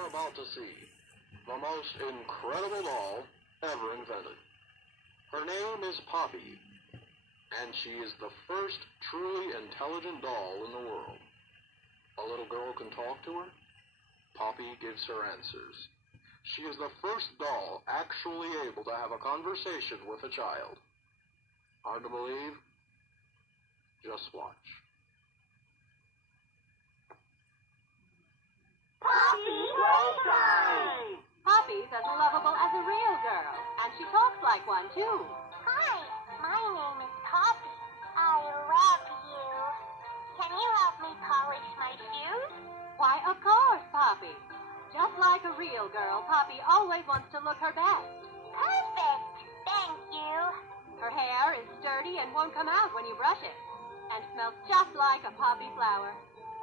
are about to see the most incredible doll ever invented. Her name is Poppy, and she is the first truly intelligent doll in the world. A little girl can talk to her. Poppy gives her answers. She is the first doll actually able to have a conversation with a child. Hard to believe? Just watch. Poppy Playtime! Poppy's as lovable as a real girl, and she talks like one, too. Hi, my name is Poppy. I love you. Can you help me polish my shoes? Why, of course, Poppy. Just like a real girl, Poppy always wants to look her best. Perfect. Thank you. Her hair is sturdy and won't come out when you brush it, and smells just like a poppy flower.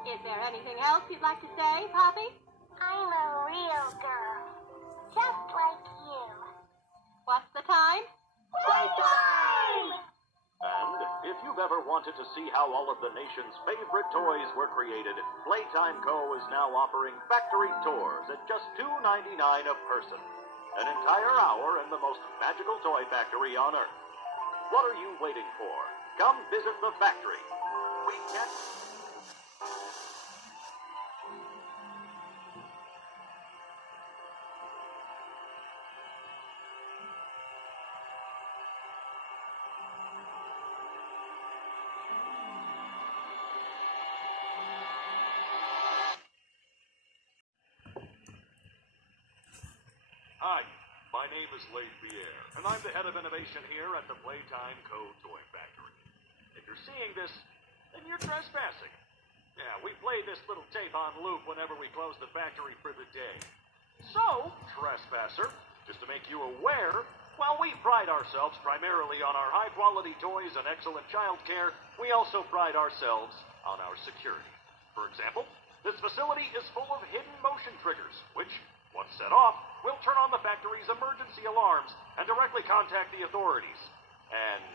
Is there anything else you'd like to say, Poppy? I'm a real girl. Just like you. What's the time? Playtime! And if you've ever wanted to see how all of the nation's favorite toys were created, Playtime Co. is now offering factory tours at just $2.99 a person. An entire hour in the most magical toy factory on Earth. What are you waiting for? Come visit the factory. We can't... Hi, my name is Leif Pierre, and I'm the head of innovation here at the Playtime Co. Toy Factory. If you're seeing this, then you're trespassing. Yeah, we play this little tape on loop whenever we close the factory for the day. So, trespasser, just to make you aware, while we pride ourselves primarily on our high-quality toys and excellent child care, we also pride ourselves on our security. For example, this facility is full of hidden motion triggers, which, once set off, will turn on the factory's emergency alarms and directly contact the authorities. And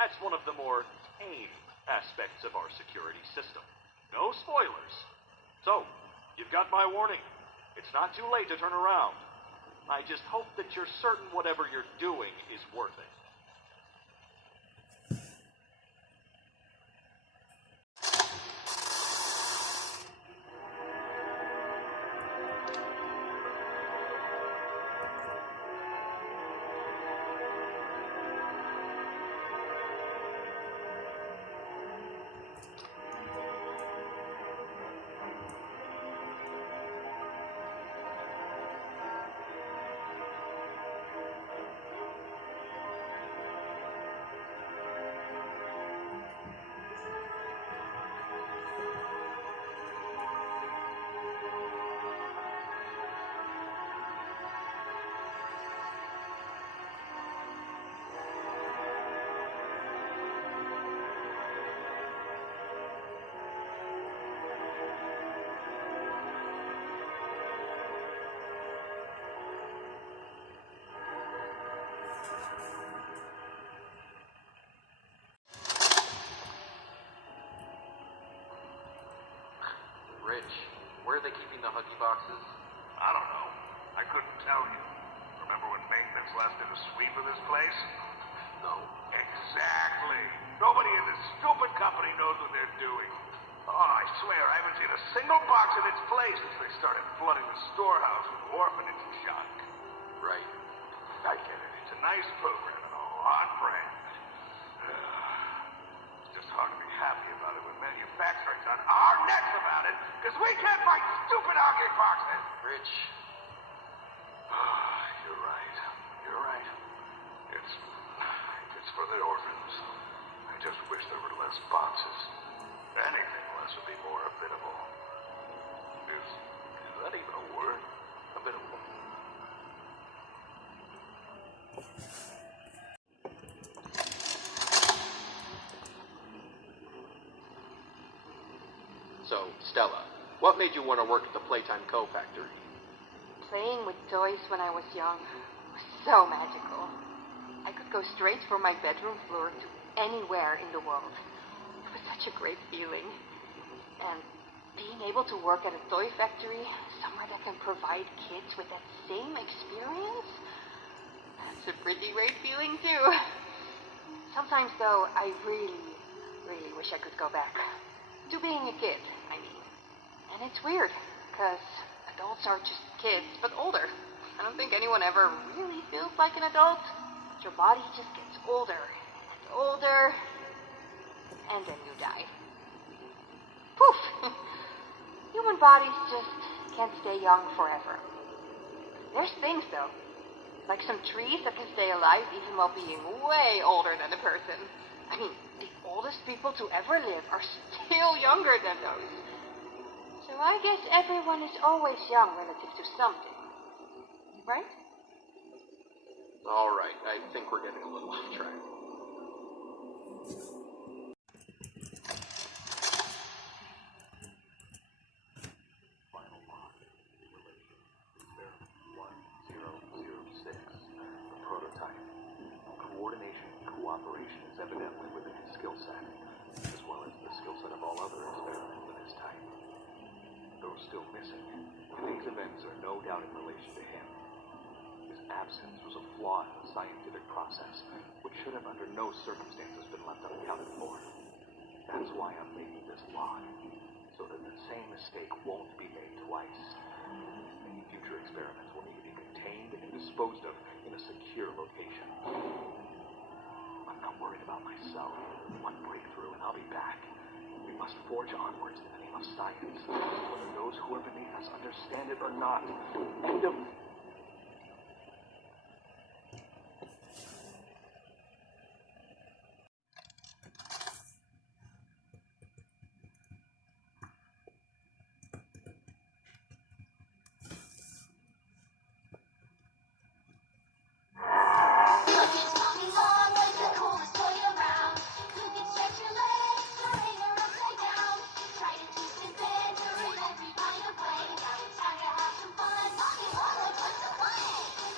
that's one of the more tame aspects of our security system. No spoilers. So, you've got my warning. It's not too late to turn around. I just hope that you're certain whatever you're doing is worth it. Rich, where are they keeping the Huggy boxes? I don't know. I couldn't tell you. Remember when maintenance last did a sweep of this place? No. Exactly. Nobody in this stupid company knows what they're doing. Oh, I swear, I haven't seen a single box in its place since they started flooding the storehouse with orphanage junk. Right. I get it. It's a nice program and a hot brand. It's just hard to be happy about it when manufacturing's on our necks about it, because we can't fight stupid Huggy boxes. Rich. You're right. You're right. It's for the orphans. I just wish there were less boxes. Anything less would be more habitable. Is that even a word? Habitable. So, Stella, what made you want to work at the Playtime Co. factory? Playing with toys when I was young was so magical. I could go straight from my bedroom floor to anywhere in the world. It was such a great feeling. And being able to work at a toy factory, somewhere that can provide kids with that same experience, that's a pretty great feeling too. Sometimes though, I really, really wish I could go back to being a kid, I mean. And it's weird, because adults are just kids, but older. I don't think anyone ever really feels like an adult. Your body just gets older and older, and then you die. Poof! Human bodies just can't stay young forever. There's things, though, like some trees that can stay alive even while being way older than a person. I mean, the oldest people to ever live are still younger than those. So I guess everyone is always young relative to something. Right? All right, I think we're getting a little off track. Final log. Relation. Experiment 1006. The prototype. Coordination and cooperation is evidently within his skill set, as well as the skill set of all other experiments of his type. Though still missing, today's events are no doubt in relation to him. His absence was a flaw in the scientific process, which should have under no circumstances been left unaccounted for. That's why I'm making this log, so that the same mistake won't be made twice. Any future experiments will need to be contained and disposed of in a secure location. I'm not worried about myself. One breakthrough and I'll be back. We must forge onwards in the name of science, whether those who are beneath us understand it or not. End of...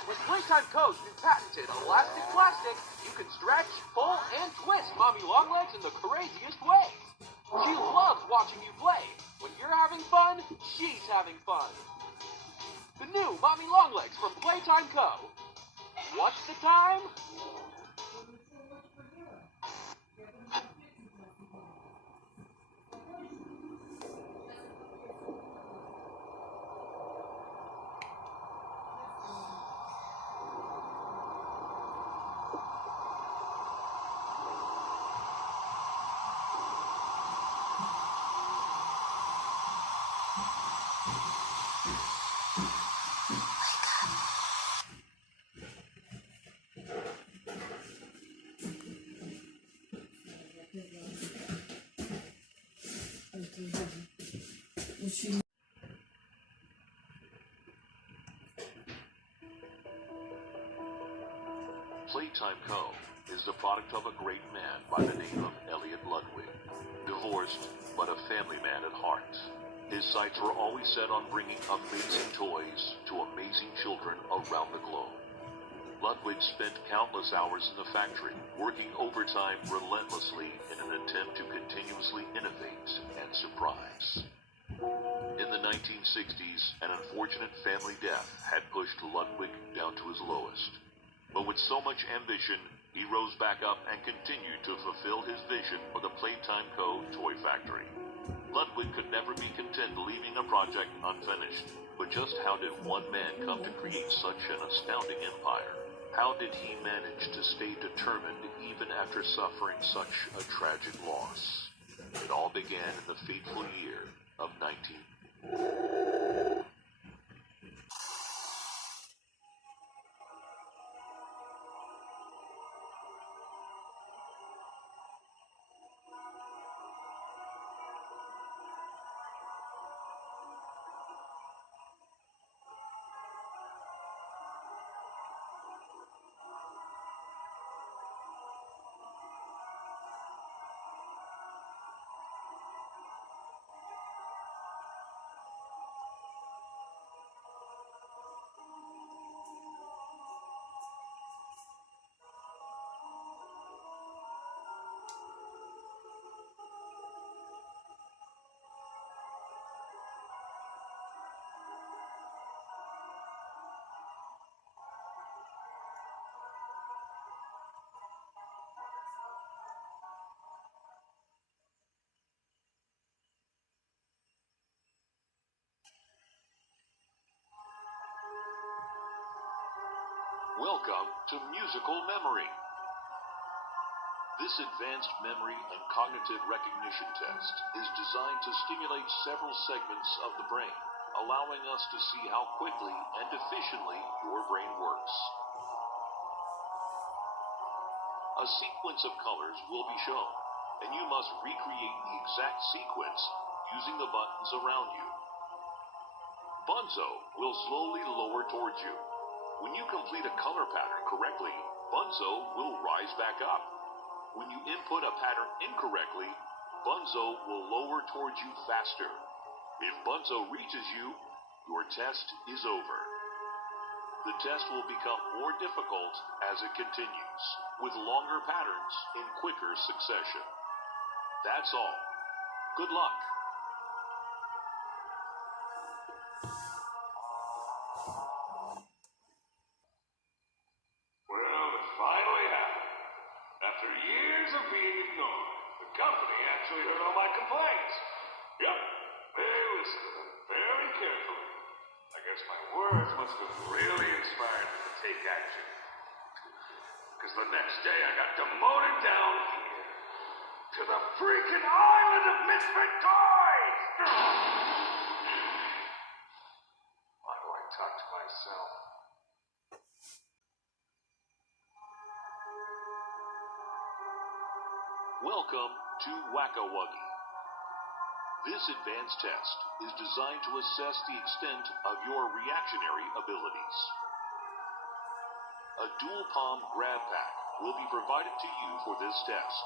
With Playtime Co's new patented elastic plastic, you can stretch, pull, and twist Mommy Longlegs in the craziest way. She loves watching you play. When you're having fun, she's having fun. The new Mommy Longlegs from Playtime Co. What's the time? Playtime Co. is the product of a great man by the name of Elliot Ludwig. Divorced, but a family man at heart. His sights were always set on bringing amazing toys to amazing children around the globe. Ludwig spent countless hours in the factory, working overtime relentlessly in an attempt to continuously innovate and surprise. In the 1960s, an unfortunate family death had pushed Ludwig down to his lowest. But with so much ambition, he rose back up and continued to fulfill his vision for the Playtime Co. toy factory. Ludwig could never be content leaving a project unfinished. But just how did one man come to create such an astounding empire? How did he manage to stay determined even after suffering such a tragic loss? It all began in the fateful year of 19... Welcome to musical memory. This advanced memory and cognitive recognition test is designed to stimulate several segments of the brain, allowing us to see how quickly and efficiently your brain works. A sequence of colors will be shown, and you must recreate the exact sequence using the buttons around you. Bunzo will slowly lower towards you. When you complete a color pattern correctly, Bunzo will rise back up. When you input a pattern incorrectly, Bunzo will lower towards you faster. If Bunzo reaches you, your test is over. The test will become more difficult as it continues, with longer patterns in quicker succession. That's all. Good luck. Well, it finally happened. After years of being ignored, the company actually heard all my complaints. Yep, they listened to them very carefully. I guess my words must have really inspired them to take action. Because the next day I got demoted down here to the freaking island of misfit toys! Why do I talk to myself? Welcome to Whack-A-Wuggy. This advanced test is designed to assess the extent of your reactionary abilities. A dual palm grab pack will be provided to you for this test.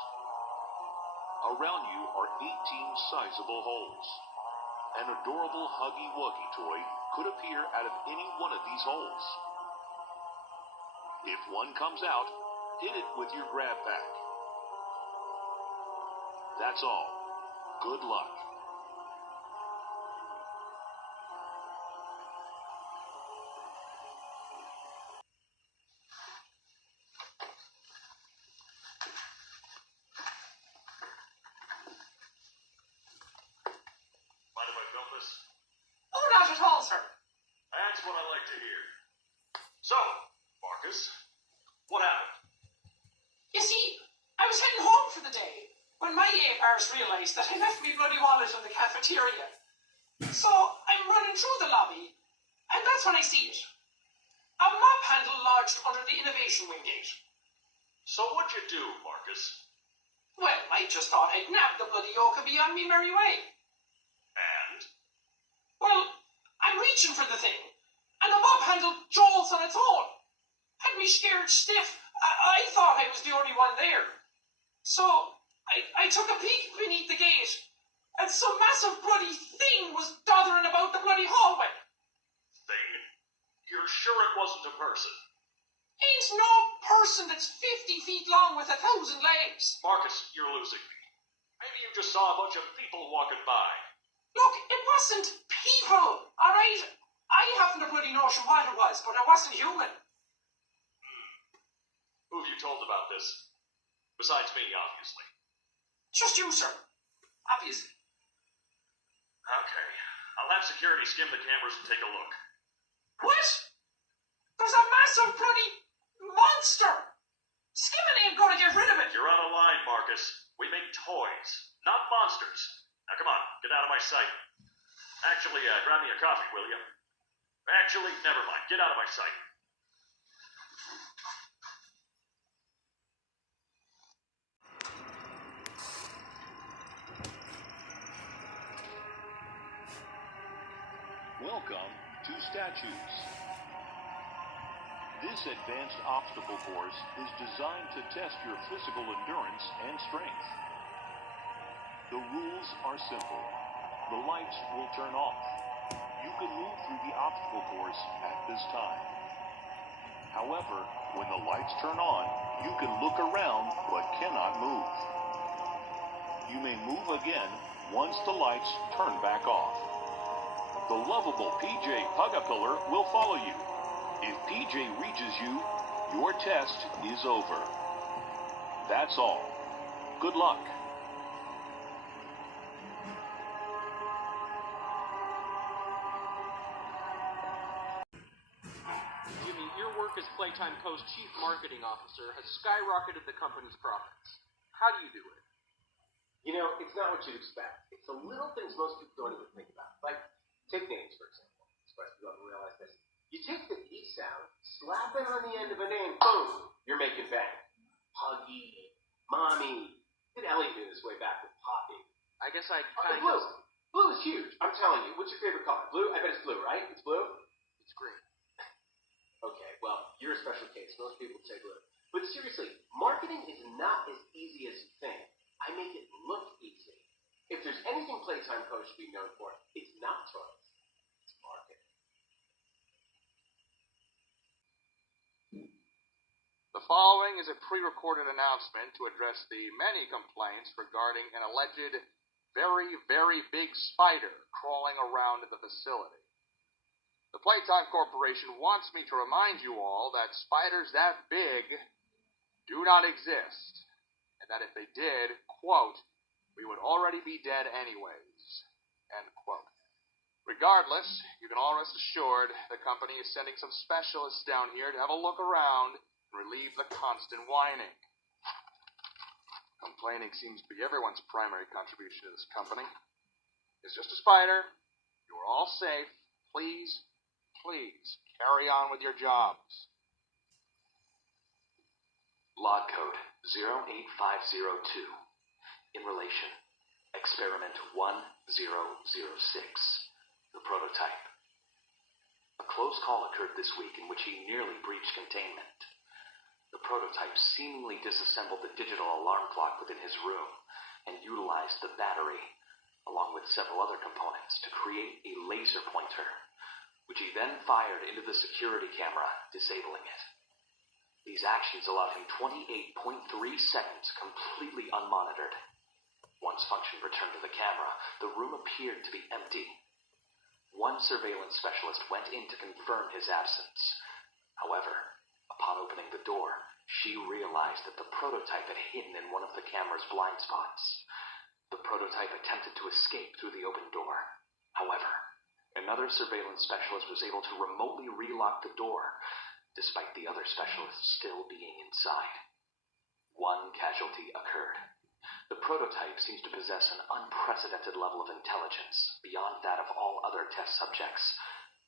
Around you are 18 sizable holes. An adorable Huggy Wuggy toy could appear out of any one of these holes. If one comes out, hit it with your grab pack. That's all. Good luck. Mind if I film this? Oh, not at all, sir. That's what I like to hear. So, Marcus, what happened? You see, I was heading home for the day when my AFRs realized that I left my bloody wallet in the cafeteria. So I'm running through the lobby, and that's when I see it. A mop handle lodged under the innovation wing gate. So what'd you do, Marcus? Well, I just thought I'd nab the bloody yoke and be on me merry way. And? Well, I'm reaching for the thing, and the mop handle jolts on its own. Had me scared stiff. I thought I was the only one there. So I took a peek beneath the gate, and some massive bloody thing was doddering about the bloody hallway. Thing? You're sure it wasn't a person? Ain't no person that's 50 feet long with 1,000 legs. Marcus, you're losing me. Maybe you just saw a bunch of people walking by. Look, it wasn't people, all right? I haven't a bloody notion what it was, but it wasn't human. Who have you told about this? Besides me, obviously. Just you, sir. Obviously. Okay. I'll have security skim the cameras and take a look. What? There's a massive bloody monster! Skimming ain't gonna get rid of it. You're out of line, Marcus. We make toys, not monsters. Now come on, get out of my sight. Actually, grab me a coffee, will you? Actually, never mind. Get out of my sight. Welcome to Statues. This advanced obstacle course is designed to test your physical endurance and strength. The rules are simple. The lights will turn off. You can move through the obstacle course at this time. However, when the lights turn on, you can look around but cannot move. You may move again once the lights turn back off. The lovable PJ Pugapillar will follow you. If PJ reaches you, your test is over. That's all. Good luck. Jimmy, your work is Playtime Co.'s chief marketing officer, has skyrocketed the company's profits. How do you do it? You know, it's not what you'd expect. It's the little things most people don't even think about. Like, take names, for example. Especially people don't realize this. You take the E sound, slap it on the end of a name, boom, you're making bank. Huggy, Mommy. Did Ellie do this way back with Poppy? I guess I kind of... Blue. Blue is huge. I'm telling you. What's your favorite color? Blue? I bet it's blue, right? It's blue? It's green. Okay, well, you're a special case. Most people say blue. But seriously, marketing is not as easy as you think. I make it look easy. If there's anything Playtime Co. should be known for, it's not toys. It's marketing. The following is a pre-recorded announcement to address the many complaints regarding an alleged very, very big spider crawling around the facility. The Playtime Corporation wants me to remind you all that spiders that big do not exist, and that if they did, quote, we would already be dead anyways, end quote. Regardless, you can all rest assured the company is sending some specialists down here to have a look around and relieve the constant whining. Complaining seems to be everyone's primary contribution to this company. It's just a spider. You are all safe. Please, please, carry on with your jobs. Log code 08502. In relation, experiment 1006. The prototype. A close call occurred this week in which he nearly breached containment. The prototype seemingly disassembled the digital alarm clock within his room and utilized the battery, along with several other components, to create a laser pointer, which he then fired into the security camera, disabling it. These actions allowed him 28.3 seconds completely unmonitored. Once function returned to the camera, the room appeared to be empty. One surveillance specialist went in to confirm his absence. However, upon opening the door, she realized that the prototype had hidden in one of the camera's blind spots. The prototype attempted to escape through the open door. However, another surveillance specialist was able to remotely relock the door, despite the other specialists still being inside. One casualty occurred. The prototype seems to possess an unprecedented level of intelligence beyond that of all other test subjects,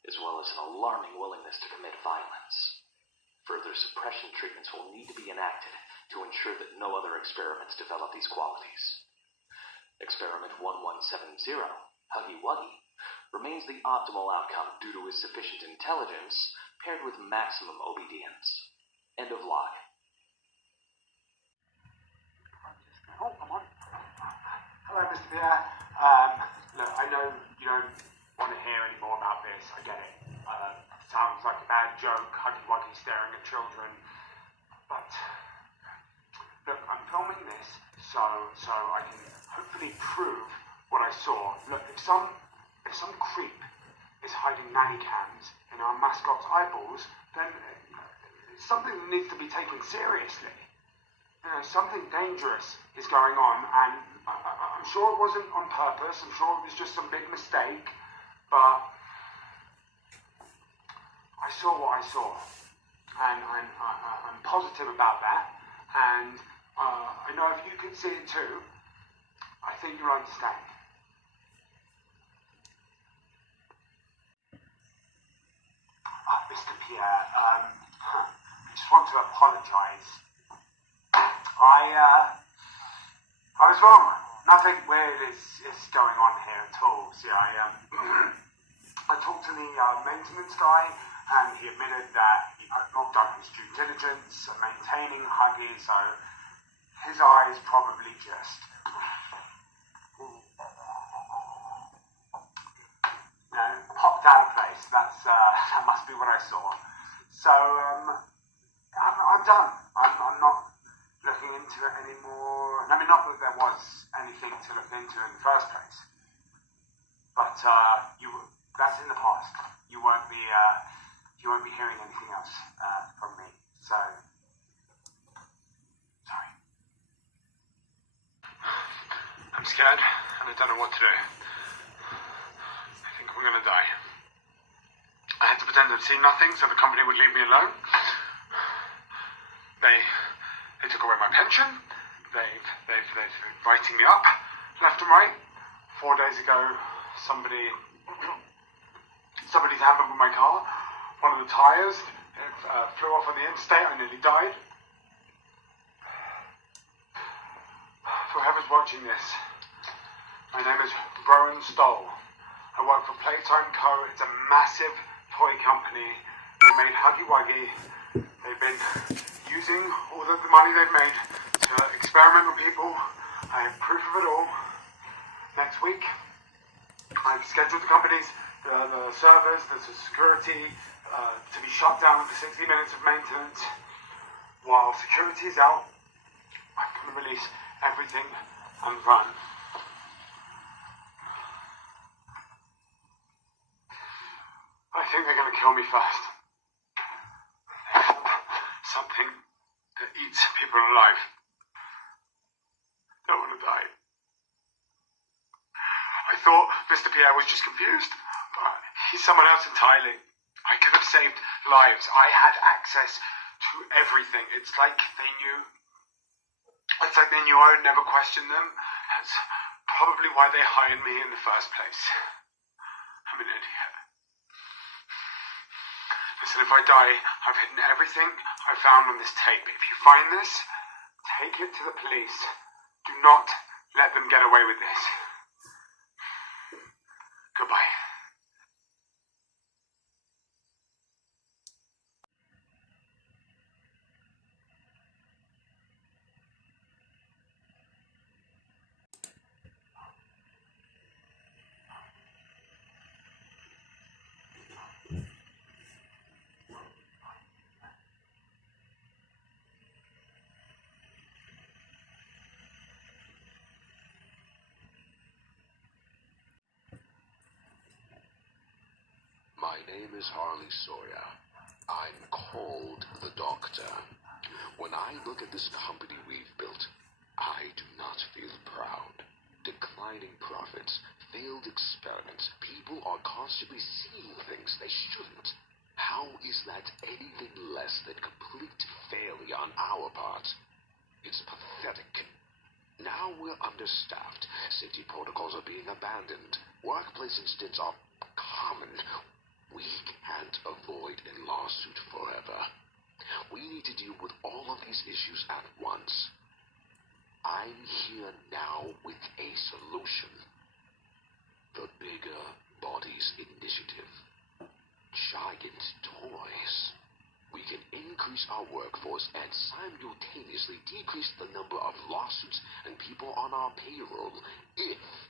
as well as an alarming willingness to commit violence. Further suppression treatments will need to be enacted to ensure that no other experiments develop these qualities. Experiment 1170, Huggy Wuggy, remains the optimal outcome due to his sufficient intelligence paired with maximum obedience. End of log. Oh, come on. Hello, Mr. Pierre. Look, I know you don't want to hear any more about this. I get it. Sounds like a bad joke, Huggy Wuggy staring at children. But, look, I'm filming this so I can hopefully prove what I saw. Look, if some creep is hiding nanny cams in our mascot's eyeballs, then it's something that needs to be taken seriously. You know, something dangerous is going on, and I'm sure it wasn't on purpose. I'm sure it was just some big mistake, but I saw what I saw, and I'm positive about that, and I know if you could see it too, I think you'll understand. Mr. Pierre, I just want to apologize. I was wrong. Nothing weird is going on here at all. See, I talked to the maintenance guy, and he admitted that he had not done his due diligence maintaining Huggy, so his eyes probably just popped out of place. That must be what I saw. So I'm done. I'm not looking into it anymore. I mean, not that there was anything to look into in the first place, but that's in the past. You won't be hearing anything else from me. So sorry. I'm scared, and I don't know what to do. I think we're gonna die. I had to pretend I'd seen nothing so the company would leave me alone. They took away my pension. They're inviting me up left and right. 4 days ago, somebody's hampered with my car. One of the tires flew off on the interstate. I nearly died. Whoever's watching this, my name is Rowan Stoll. I work for Playtime Co. It's a massive toy company. They made Huggy Wuggy. They've been using all of the money they've made to experiment on people. I have proof of it all. Next week, I've scheduled the companies, the servers, the security to be shut down for 60 minutes of maintenance. While security is out, I'm going to release everything and run. I think they're going to kill me first. They have something that eats people alive. Don't want to die. I thought Mr. Pierre was just confused, but he's someone else entirely. I could have saved lives. I had access to everything. It's like they knew I would never question them. That's probably why they hired me in the first place. I'm an idiot. Listen, if I die, I've hidden everything I found on this tape. If you find this, take it to the police. Do not let them get away with this. Goodbye. My name is Harley Sawyer. I'm called the Doctor. When I look at this company we've built, I do not feel proud. Declining profits, failed experiments, people are constantly seeing things they shouldn't. How is that anything less than complete failure on our part? It's pathetic. Now we're understaffed. Safety protocols are being abandoned. Workplace incidents are common. We can't avoid a lawsuit forever. We need to deal with all of these issues at once. I'm here now with a solution. The Bigger Bodies Initiative. Giant toys. We can increase our workforce and simultaneously decrease the number of lawsuits and people on our payroll if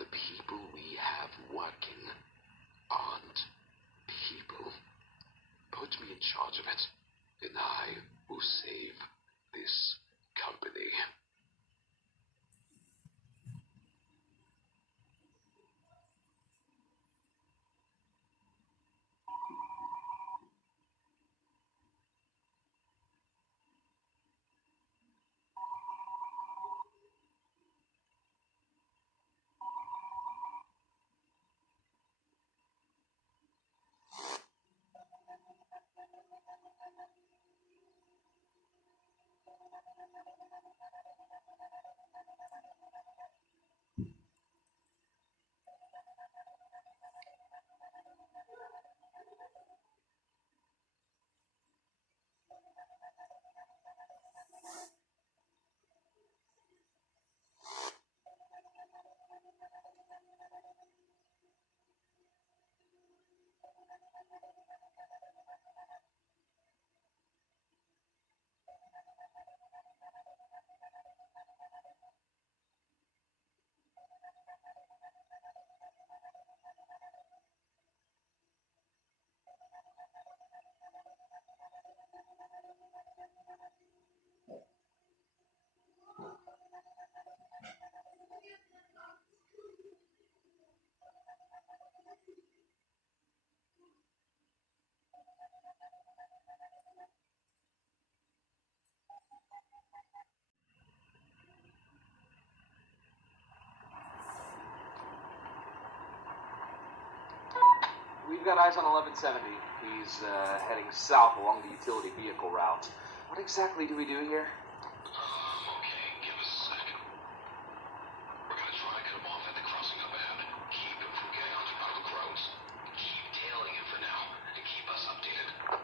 the people we have working aren't people. Put me in charge of it, and I will save this company. We've got eyes on 1170. He's heading south along the utility vehicle route. What exactly do we do here? Okay, give us a second. We're gonna try and cut him off at the crossing up ahead. Keep him from getting onto one of the crows. Keep tailing him for now, and keep us updated.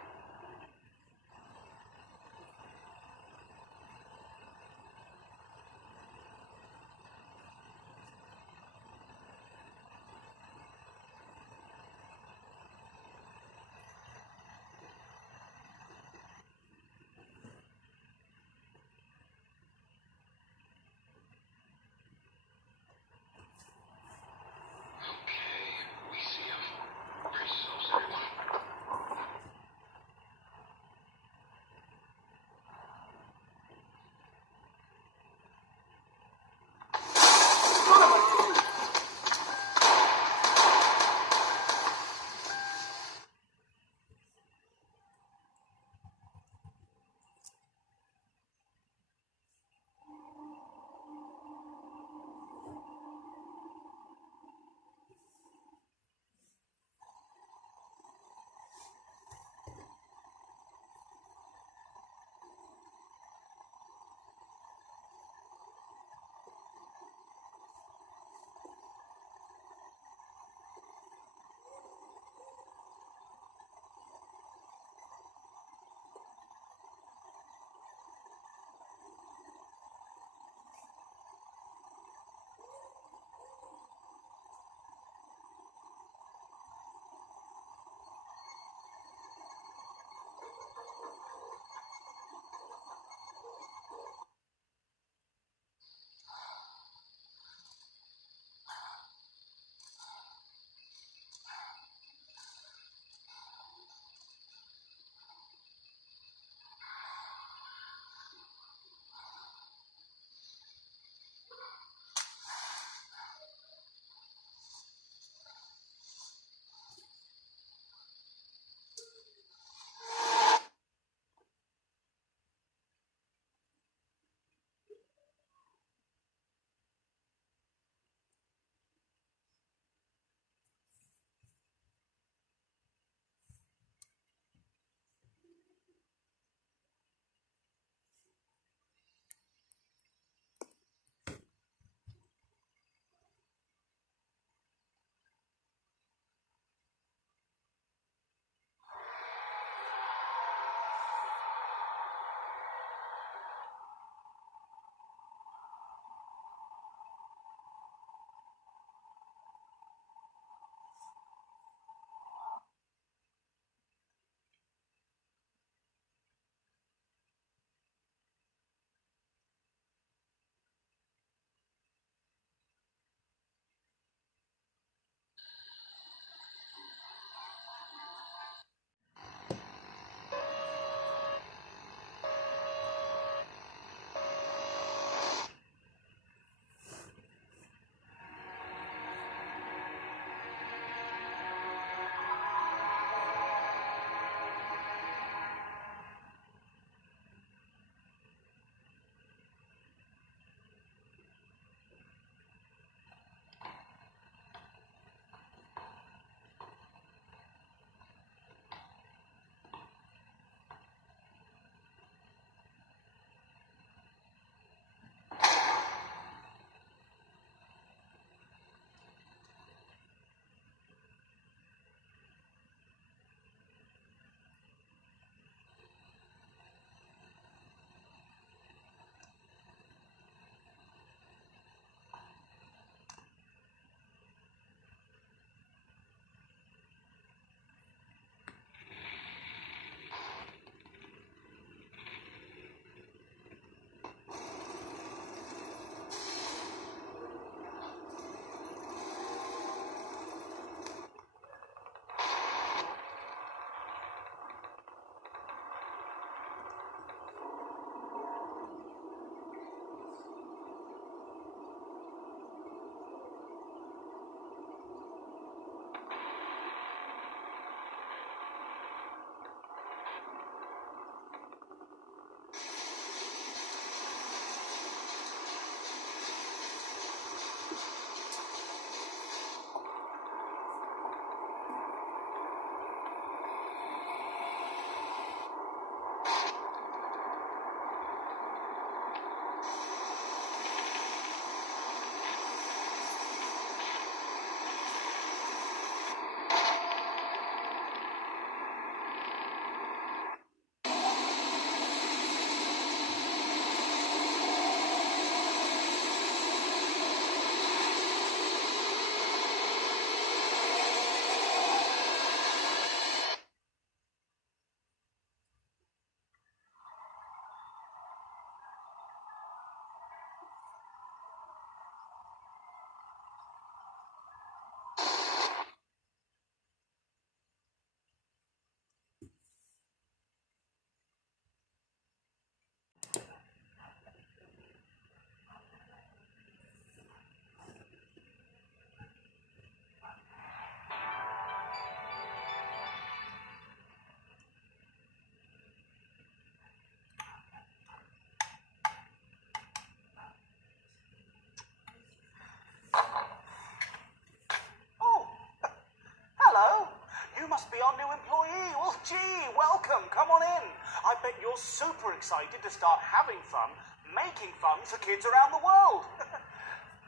must be our new employee. Well, gee, welcome. Come on in. I bet you're super excited to start having fun, making fun for kids around the world.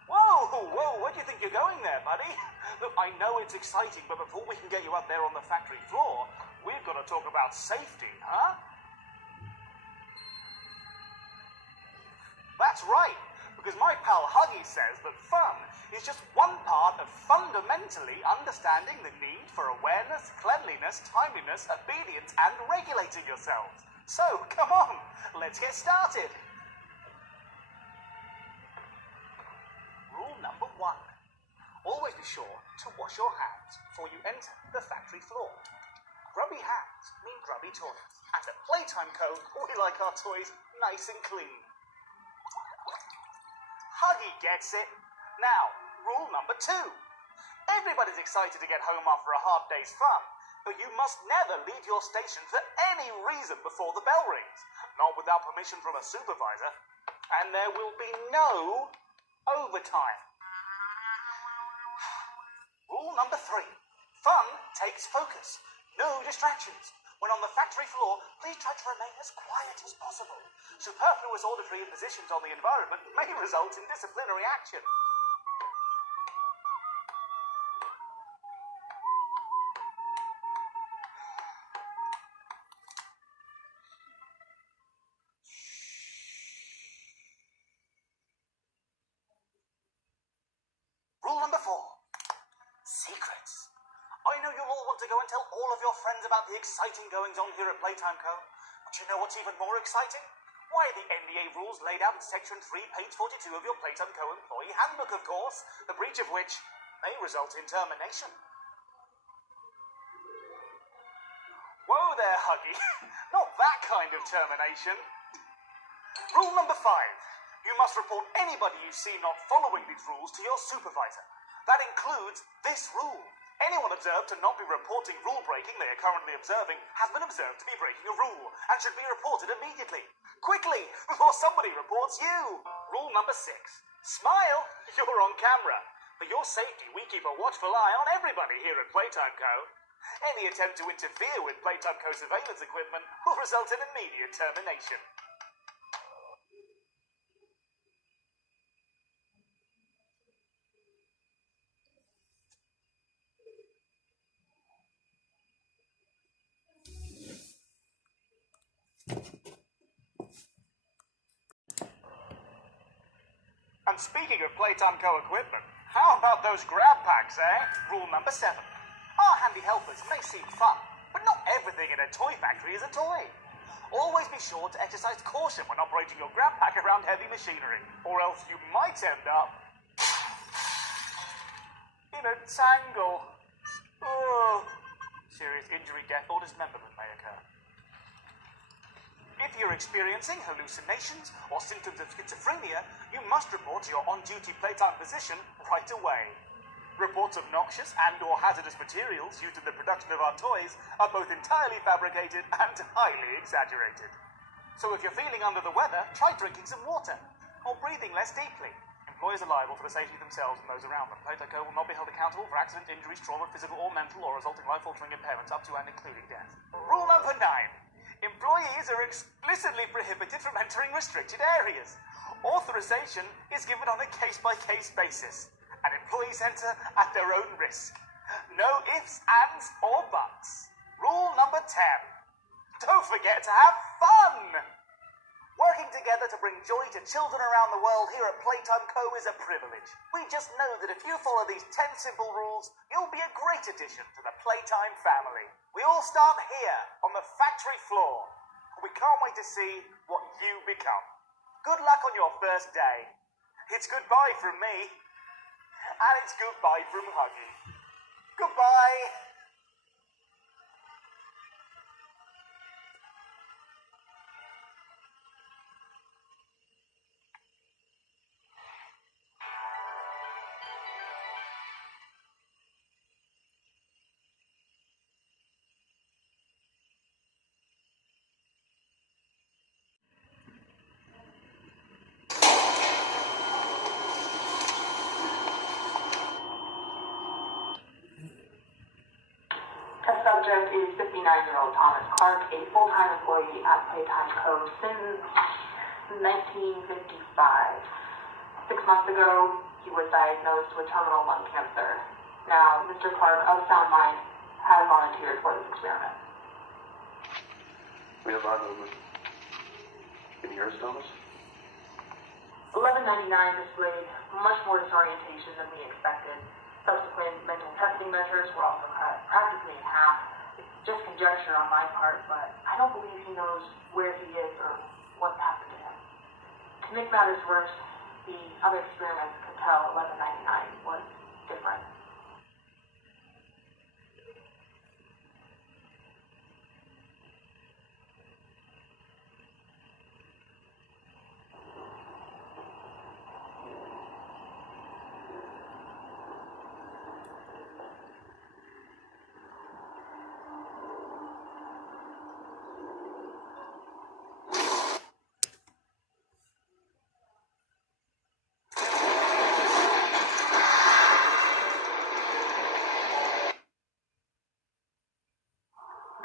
Whoa, where do you think you're going there, buddy? Look, I know it's exciting, but before we can get you up there on the factory floor, we've got to talk about safety, huh? That's right, because my pal Huggy says that fun is just one part of fundamentally understanding the need for awareness, cleanliness, timeliness, obedience, and regulating yourselves. So, come on, let's get started. Rule number 1. Always be sure to wash your hands before you enter the factory floor. Grubby hands mean grubby toys. And at Playtime Co., we like our toys nice and clean. Huggy gets it. Now, rule number 2. Everybody's excited to get home after a hard day's fun, but you must never leave your station for any reason before the bell rings, not without permission from a supervisor, and there will be no overtime. Rule number 3. Fun takes focus. No distractions. When on the factory floor, please try to remain as quiet as possible. Superfluous auditory impositions on the environment may result in disciplinary action. Rule number 4. Secrets. I know you'll all want to go and tell all of your friends about the exciting goings-on here at Playtime Co. But you know what's even more exciting? Why, the NDA rules laid out in Section 3, page 42 of your Playtime Co. Employee Handbook, of course, the breach of which may result in termination. Whoa there, Huggy. Not that kind of termination. Rule number 5. You must report anybody you see not following these rules to your supervisor. That includes this rule. Anyone observed to not be reporting rule breaking they are currently observing has been observed to be breaking a rule and should be reported immediately. Quickly, before somebody reports you. Rule number 6. Smile, you're on camera. For your safety, we keep a watchful eye on everybody here at Playtime Co. Any attempt to interfere with Playtime Co. surveillance equipment will result in immediate termination. And speaking of Playtime Co. equipment, how about those grab packs, eh? Rule number 7. Our handy helpers may seem fun, but not everything in a toy factory is a toy. Always be sure to exercise caution when operating your grab pack around heavy machinery, or else you might end up in a tangle. Oh. Serious injury, death, or dismemberment may occur. If you're experiencing hallucinations or symptoms of schizophrenia, you must report to your on-duty Playtime physician right away. Reports of noxious and or hazardous materials used in the production of our toys are both entirely fabricated and highly exaggerated. So if you're feeling under the weather, try drinking some water or breathing less deeply. Employees are liable for the safety of themselves and those around them. Playtime Co. will not be held accountable for accident, injuries, trauma, physical or mental, or resulting life-altering impairments up to and including death. Rule number 9. Employees are explicitly prohibited from entering restricted areas. Authorization is given on a case-by-case basis, and employees enter at their own risk. No ifs, ands, or buts. Rule number 10. Don't forget to have fun! Working together to bring joy to children around the world here at Playtime Co. is a privilege. We just know that if you follow these 10 simple rules, you'll be a great addition to the Playtime family. We all start here, on the factory floor. We can't wait to see what you become. Good luck on your first day. It's goodbye from me, and it's goodbye from Huggy. Goodbye. Test subject is 59-year-old Thomas Clark, a full-time employee at Playtime Code since 1955. 6 months ago, he was diagnosed with terminal lung cancer. Now, Mr. Clark, of sound mind, has volunteered for this experiment. We have eye movement. Can you hear us, Thomas? 1199 displayed much more disorientation than we expected. Subsequent mental testing measures were also cut practically in half. It's just conjecture on my part, but I don't believe he knows where he is or what's happened to him. To make matters worse, the other experiments could tell 1199 was different.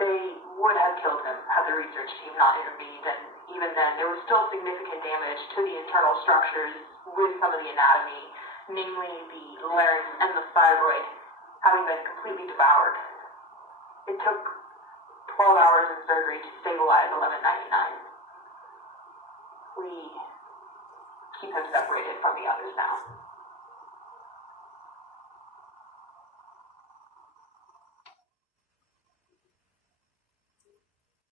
They would have killed him had the research team not intervened, and even then, there was still significant damage to the internal structures with some of the anatomy, namely the larynx and the thyroid, having been completely devoured. It took 12 hours in surgery to stabilize 1199. We keep him separated from the others now.